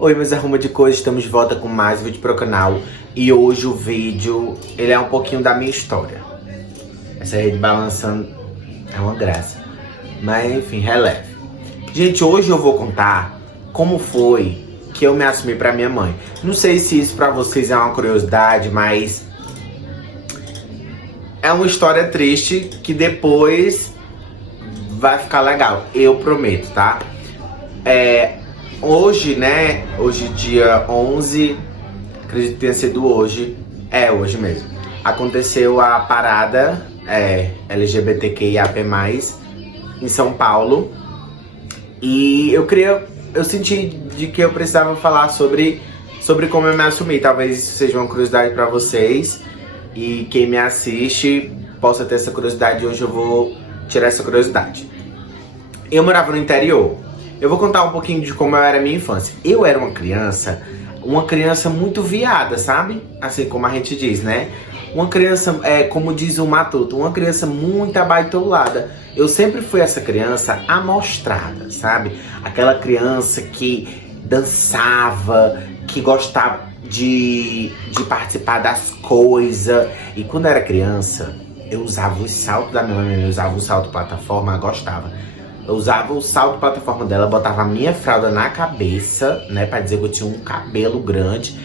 Oi, meus arruma de coisas, estamos de volta com mais um vídeo pro canal. E hoje o vídeo, ele é um pouquinho da minha história. Essa rede balançando é uma graça. Mas enfim, releve. Gente, hoje eu vou contar como foi que eu me assumi pra minha mãe. Não sei se isso pra vocês é uma curiosidade, mas é uma história triste que depois vai ficar legal. Eu prometo, tá? Hoje, né? Hoje, dia 11, acredito que tenha sido hoje. É, hoje mesmo. Aconteceu a parada LGBTQIAP+, em São Paulo. E eu senti de que eu precisava falar sobre como eu me assumi. Talvez isso seja uma curiosidade pra vocês. E quem me assiste possa ter essa curiosidade. Hoje eu vou tirar essa curiosidade. Eu morava no interior. Eu vou contar um pouquinho de como era a minha infância. Eu era uma criança muito viada, sabe? Assim como a gente diz, né? Uma criança, como diz o Matuto, uma criança muito abaitolada. Eu sempre fui essa criança amostrada, sabe? Aquela criança que dançava, que gostava de participar das coisas. E quando eu era criança, eu usava o salto da minha mãe, eu usava o salto plataforma, eu gostava. Eu usava o salto plataforma dela, botava a minha fralda na cabeça, né? Pra dizer que eu tinha um cabelo grande.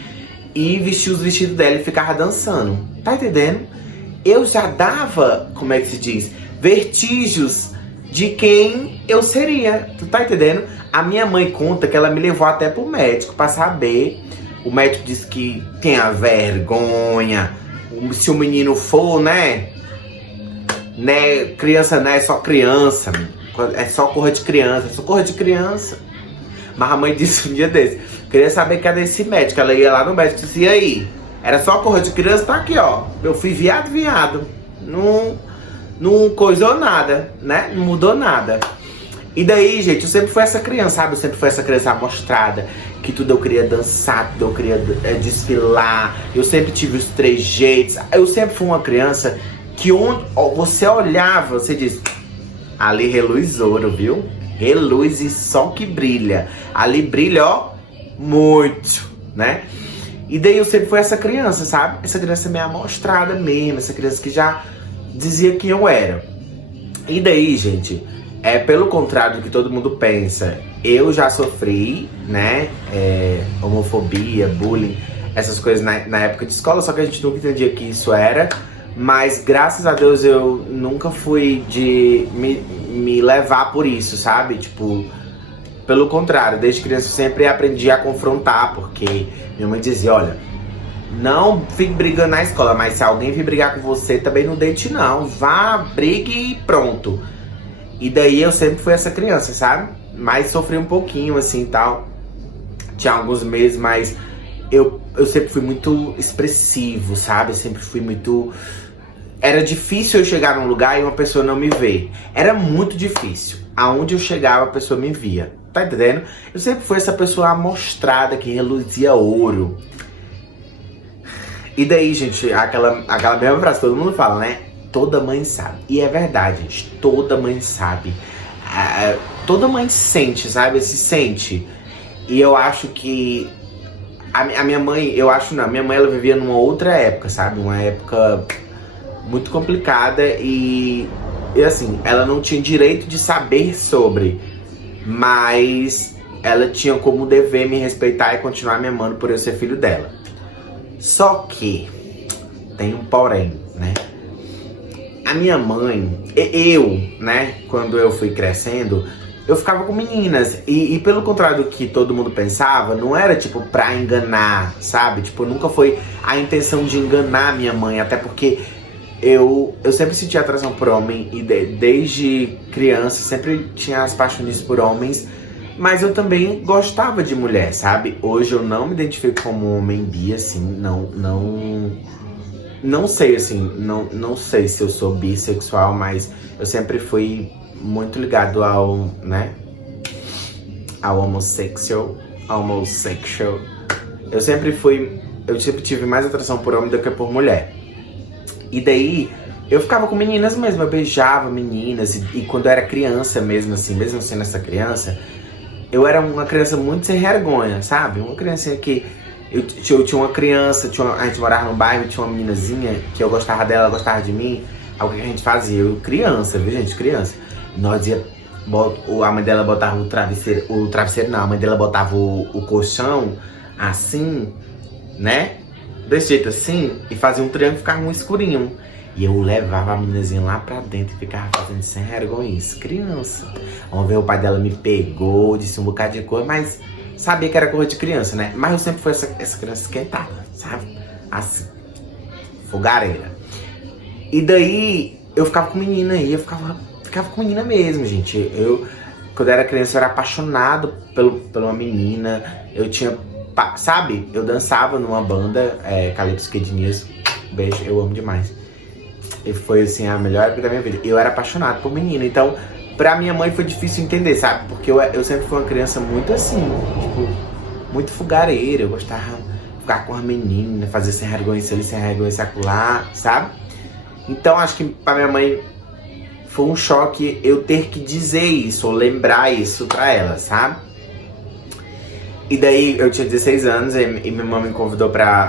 E vestia os vestidos dela e ficava dançando. Tá entendendo? Eu já dava, como é que se diz? Vertígios de quem eu seria. Tu tá entendendo? A minha mãe conta que ela me levou até pro médico pra saber. O médico disse que tenha vergonha. Se o menino for, né? Criança não é só criança. É só corra de criança, só corra de criança. Mas a mãe disse um dia desse, queria saber cadê esse médico. Ela ia lá no médico e disse, e aí? Era só corra de criança, tá aqui, ó. Eu fui viado. Não coisou nada, né? Não mudou nada. E daí, gente, eu sempre fui essa criança, sabe? Eu sempre fui essa criança amostrada, que tudo eu queria dançar, tudo eu queria desfilar. Eu sempre tive os trejeitos. Eu sempre fui uma criança que onde você olhava, você diz... Ali reluz ouro, viu? Reluz e sol que brilha. Ali brilha, ó, muito, né? E daí eu sempre fui essa criança, sabe? Essa criança meio amostrada mesmo. Essa criança que já dizia quem eu era. E daí, gente, pelo contrário do que todo mundo pensa, eu já sofri, né? Homofobia, bullying, essas coisas na época de escola. Só que a gente nunca entendia que isso era. Mas graças a Deus eu nunca fui de me levar por isso, sabe? Tipo, pelo contrário, desde criança eu sempre aprendi a confrontar, porque minha mãe dizia, olha, não fique brigando na escola, mas se alguém vir brigar com você, também não deite não, vá, brigue e pronto. E daí eu sempre fui essa criança, sabe? Mas sofri um pouquinho assim e tal, tinha alguns meses, mas eu sempre fui muito expressivo, sabe? Eu sempre fui muito... Era difícil eu chegar num lugar e uma pessoa não me ver. Era muito difícil. Aonde eu chegava, a pessoa me via. Tá entendendo? Eu sempre fui essa pessoa amostrada, que reluzia ouro. E daí, gente, aquela mesma frase, todo mundo fala, né? Toda mãe sabe. E é verdade, gente. Toda mãe sabe. Toda mãe sente, sabe? Se sente. E eu acho que... A minha mãe, eu acho não. Minha mãe, ela vivia numa outra época, sabe? Uma época... muito complicada e assim, ela não tinha direito de saber sobre, mas ela tinha como dever me respeitar e continuar me amando por eu ser filho dela. Só que tem um porém, né? A minha mãe, né, quando eu fui crescendo, eu ficava com meninas e pelo contrário do que todo mundo pensava, não era tipo pra enganar, sabe? Tipo, nunca foi a intenção de enganar minha mãe, até porque eu sempre senti atração por homem e desde criança sempre tinha as paixões por homens, mas eu também gostava de mulher, sabe? Hoje eu não me identifico como um homem bi, assim, não sei, assim, não sei se eu sou bissexual, mas eu sempre fui muito ligado ao, né, ao homossexual. Eu sempre tive mais atração por homem do que por mulher. E daí, eu ficava com meninas mesmo, eu beijava meninas. E quando eu era criança mesmo, assim, mesmo sendo essa criança, eu era uma criança muito sem vergonha, sabe? Uma criancinha que... Eu tinha uma criança, a gente morava no bairro, tinha uma meninazinha que eu gostava dela, ela gostava de mim. Aí o que a gente fazia? Eu, criança, viu gente? Criança. Nós ia... A mãe dela botava o travesseiro não, a mãe dela botava o colchão assim, né? Desse jeito assim, e fazia um triângulo e ficava um escurinho. E eu levava a meninazinha lá pra dentro e ficava fazendo sem vergonha isso, criança. Uma vez o pai dela me pegou, disse um bocado de coisa, mas sabia que era coisa de criança, né? Mas eu sempre fui essa criança esquentada, sabe? Assim, fogareira. E daí, eu ficava com menina aí, eu ficava com menina mesmo, gente. Quando eu era criança, eu era apaixonado por uma menina. Eu tinha, sabe? Eu dançava numa banda, Calypso Kid. Beijo, eu amo demais. E foi, assim, a melhor época da minha vida. Eu era apaixonado por menina, então, pra minha mãe foi difícil entender, sabe? Porque eu sempre fui uma criança muito assim, tipo, muito fogareira. Eu gostava de ficar com a menina, fazer sem vergonha isso ali, sem vergonha isso acolá, sabe? Então, acho que pra minha mãe foi um choque eu ter que dizer isso, ou lembrar isso pra ela, sabe? E daí, eu tinha 16 anos e minha mãe me convidou pra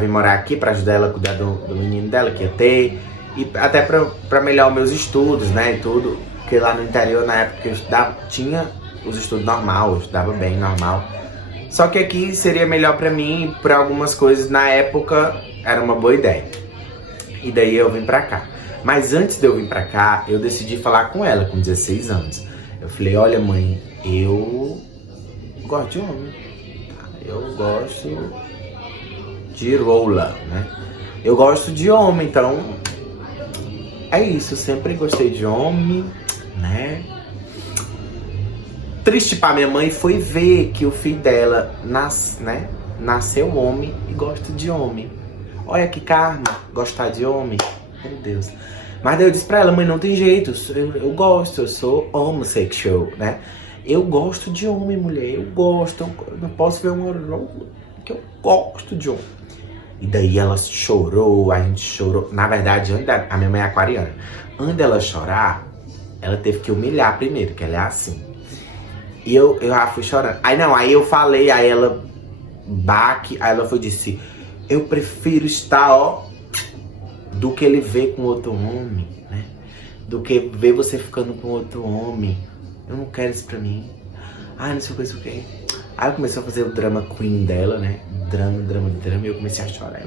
vir morar aqui, pra ajudar ela a cuidar do menino dela, que ia ter. E até pra melhorar os meus estudos, né, e tudo. Porque lá no interior, na época que eu estudava, tinha os estudos normal, eu estudava bem, normal. Só que aqui seria melhor pra mim, pra algumas coisas, na época, era uma boa ideia. E daí eu vim pra cá. Mas antes de eu vir pra cá, eu decidi falar com ela, com 16 anos. Eu falei, olha mãe, eu gosto de homem. Eu gosto de rola, né? Eu gosto de homem, então... É isso, eu sempre gostei de homem, né? Triste pra minha mãe foi ver que o filho dela nasceu homem e gosta de homem. Olha que karma, gostar de homem. Meu Deus. Mas daí eu disse pra ela, mãe, não tem jeito, eu gosto, eu sou homossexual, né? Eu gosto de homem, mulher, eu gosto, eu não posso ver uma que eu gosto de homem. E daí ela chorou, a gente chorou. Na verdade, a minha mãe é aquariana. Antes dela chorar, ela teve que humilhar primeiro, que ela é assim. E eu já fui chorando. Aí eu falei, aí ela aí ela foi e disse, eu prefiro estar, ó, do que ele ver com outro homem, né? Do que ver você ficando com outro homem. Eu não quero isso pra mim. Não sei o que. Aí ela começou a fazer o drama queen dela, né? Drama, e eu comecei a chorar.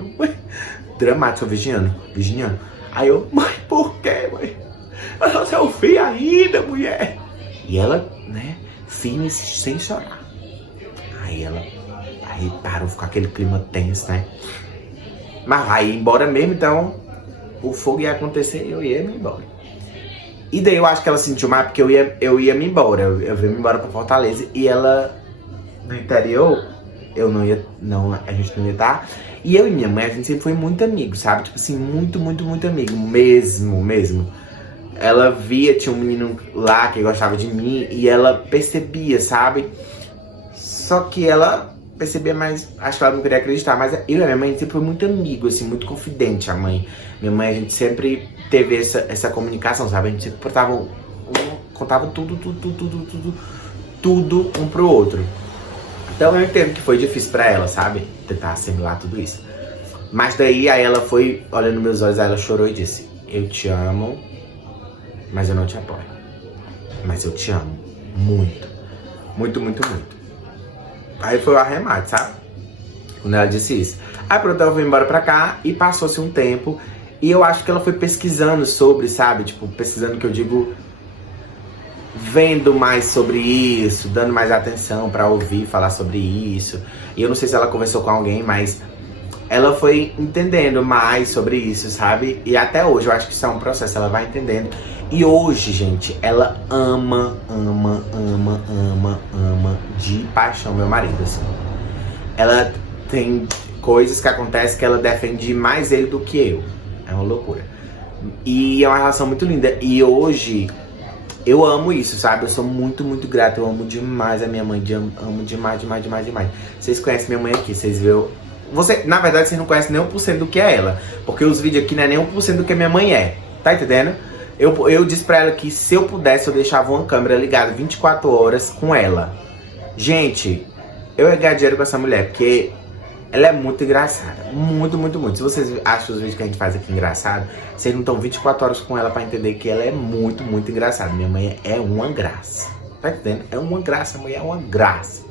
Dramático, virginiano. Aí eu, mãe, por quê, mãe? Eu sou seu filho ainda, mulher. E ela, né, firme, sem chorar. Aí parou, ficou aquele clima tenso, né? Mas vai embora mesmo, então o fogo ia acontecer e eu ia me embora. E daí eu acho que ela sentiu mais porque eu ia me embora. Eu ia me embora pra Fortaleza e ela no interior, a gente não ia estar. E eu e minha mãe, a gente sempre foi muito amigo, sabe? Tipo assim, muito amigo, mesmo. Ela via, tinha um menino lá que gostava de mim e ela percebia, sabe? Só que ela percebia, mas acho que ela não queria acreditar. Mas eu e a minha mãe sempre foi muito amigo, assim, muito confidente, a mãe. Minha mãe, a gente sempre teve essa comunicação, sabe? A gente sempre contava tudo um pro outro. Então eu entendo que foi difícil pra ela, sabe? Tentar assimilar tudo isso. Mas daí, aí ela foi, olhando nos meus olhos, aí ela chorou e disse, eu te amo, mas eu não te apoio. Mas eu te amo. Muito. Muito. Aí foi o arremate, sabe? Quando ela disse isso. Aí pronto, ela foi embora pra cá e passou-se um tempo. E eu acho que ela foi pesquisando sobre, sabe? Tipo, pesquisando que eu digo... Vendo mais sobre isso, dando mais atenção pra ouvir falar sobre isso. E eu não sei se ela conversou com alguém, mas ela foi entendendo mais sobre isso, sabe? E até hoje eu acho que isso é um processo, ela vai entendendo. E hoje, gente, ela ama de paixão meu marido, assim. Ela tem coisas que acontecem que ela defende mais ele do que eu. É uma loucura. E é uma relação muito linda. E hoje... eu amo isso, sabe? Eu sou muito grato. Eu amo demais a minha mãe. Amo demais. Vocês conhecem minha mãe aqui, vocês viram. Na verdade, vocês não conhecem nem 1% do que é ela. Porque os vídeos aqui não é nem 1% do que a minha mãe é. Tá entendendo? Eu disse pra ela que se eu pudesse, eu deixava uma câmera ligada 24 horas com ela. Gente, eu ia ganhar dinheiro com essa mulher, porque ela é muito engraçada. Muito, muito, muito. Se vocês acham os vídeos que a gente faz aqui engraçado, vocês não estão 24 horas com ela pra entender que ela é muito, muito engraçada. Minha mãe é uma graça. Tá entendendo? É uma graça, a mulher é uma graça.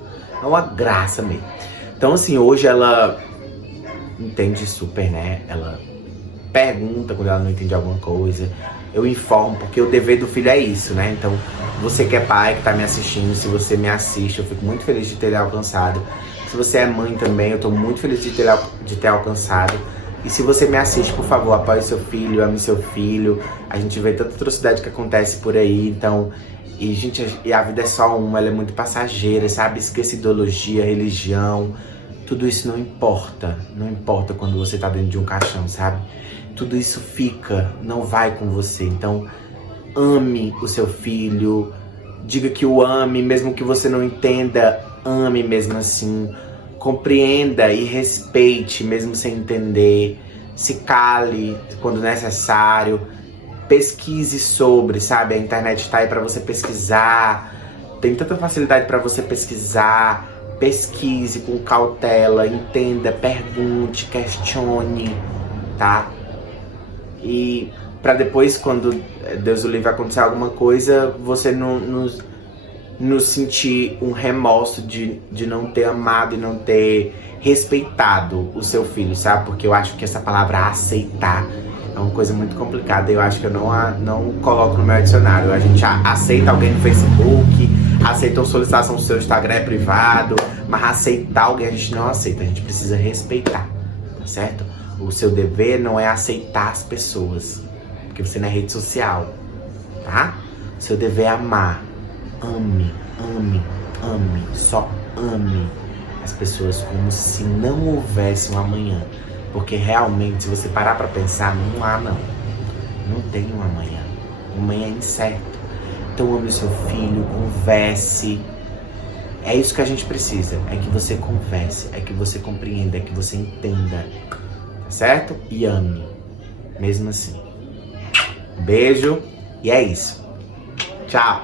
É uma graça mesmo. Então, assim, hoje ela entende super, né? Ela pergunta quando ela não entende alguma coisa. Eu informo, porque o dever do filho é isso, né? Então, você que é pai, que tá me assistindo, se você me assiste, eu fico muito feliz de ter ele alcançado. Se você é mãe também, eu tô muito feliz de ter alcançado. E se você me assiste, por favor, apoie seu filho, ame seu filho. A gente vê tanta atrocidade que acontece por aí, então... E, gente, a vida é só uma, ela é muito passageira, sabe? Esqueça ideologia, religião, tudo isso não importa. Não importa quando você tá dentro de um caixão, sabe? Tudo isso fica, não vai com você. Então, ame o seu filho, diga que o ame, mesmo que você não entenda, ame mesmo assim. Compreenda e respeite, mesmo sem entender. Se cale quando necessário. Pesquise sobre, sabe? A internet tá aí pra você pesquisar. Tem tanta facilidade pra você pesquisar. Pesquise com cautela, entenda, pergunte, questione, tá? E pra depois, quando Deus o livre acontecer alguma coisa, você não sentir um remorso de não ter amado e não ter respeitado o seu filho, sabe? Porque eu acho que essa palavra aceitar é uma coisa muito complicada. Eu acho que eu não coloco no meu dicionário. A gente aceita alguém no Facebook, aceita uma solicitação no seu Instagram é privado, mas aceitar alguém a gente não aceita. A gente precisa respeitar, tá certo? O seu dever não é aceitar as pessoas, porque você não é rede social, tá? O seu dever é amar. Ame, ame, ame, só ame as pessoas como se não houvesse um amanhã. Porque realmente, se você parar pra pensar, não há não. Não tem um amanhã. O amanhã é incerto. Então ame o seu filho, converse. É isso que a gente precisa. É que você converse, é que você compreenda, é que você entenda. Tá certo? E ame. Mesmo assim. Beijo. E é isso. Tchau.